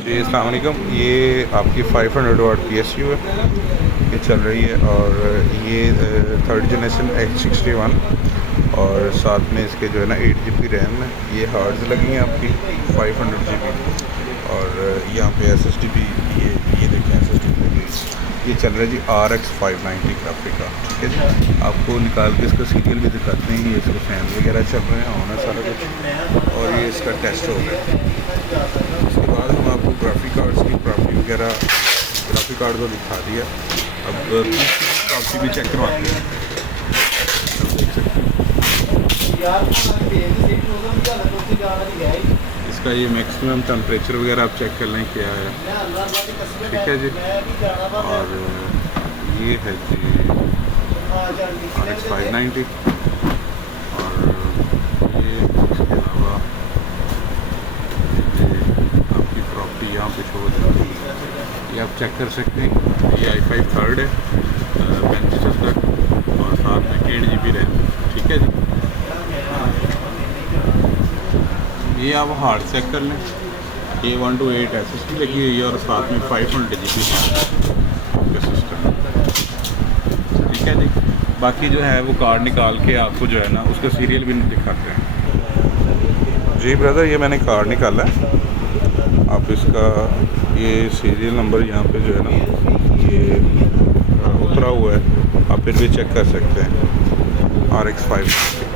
जी अस्सलाम वालेकुम। ये आपकी 500 वाट PSU है, ये चल रही है। और ये 3rd जनरेशन H61 और साथ में इसके जो है ना 8 GB रैम है। ये हार्ड्स लगी हैं आपकी 500 GB। और यहाँ पे SSD भी ये देखें SSD लगी। ये चल रहा है जी RX 590 ग्राफिक का। ठीक है जी, आपको निकाल के इसका सीरियल भी दिखाते हैं। ये इसके फैन वगैरह चल रहे हैं, होना सारा कुछ। और ये इसका टेस्ट हो गया। उसके बाद हम आपको ग्राफिक कार्ड्स की प्रॉपर्टी वगैरह, ग्राफिक कार्ड को दिखा दिया। अब प्रॉपर्टी भी चेक करवाते हैं। आप देख सकते हैं इसका ये मैक्सिमम टेम्परेचर वगैरह आप चेक कर लें क्या है। ठीक है जी। और ये है जी RX 590। और ये इसके अलावा आपकी प्रॉपर्टी यहाँ पे शो हो जाती है, ये आप चेक कर सकते हैं। ये i5 3rd है 35 तक और साथ में 8 GB रैम। ठीक है जी। ये आप हार्ड चेक कर लें। ये 1 to 8 SSD लगी हुई है और साथ में 500 GB का सिस्टम। ठीक है जी। बाकी जो है वो कार्ड निकाल के आपको जो है ना उसका सीरियल भी दिखाते हैं। जी ब्रदर, ये मैंने कार्ड निकाला है। आप इसका ये सीरियल नंबर यहाँ पे जो है ना ये उतरा हुआ है, आप फिर भी चेक कर सकते हैं RX 590।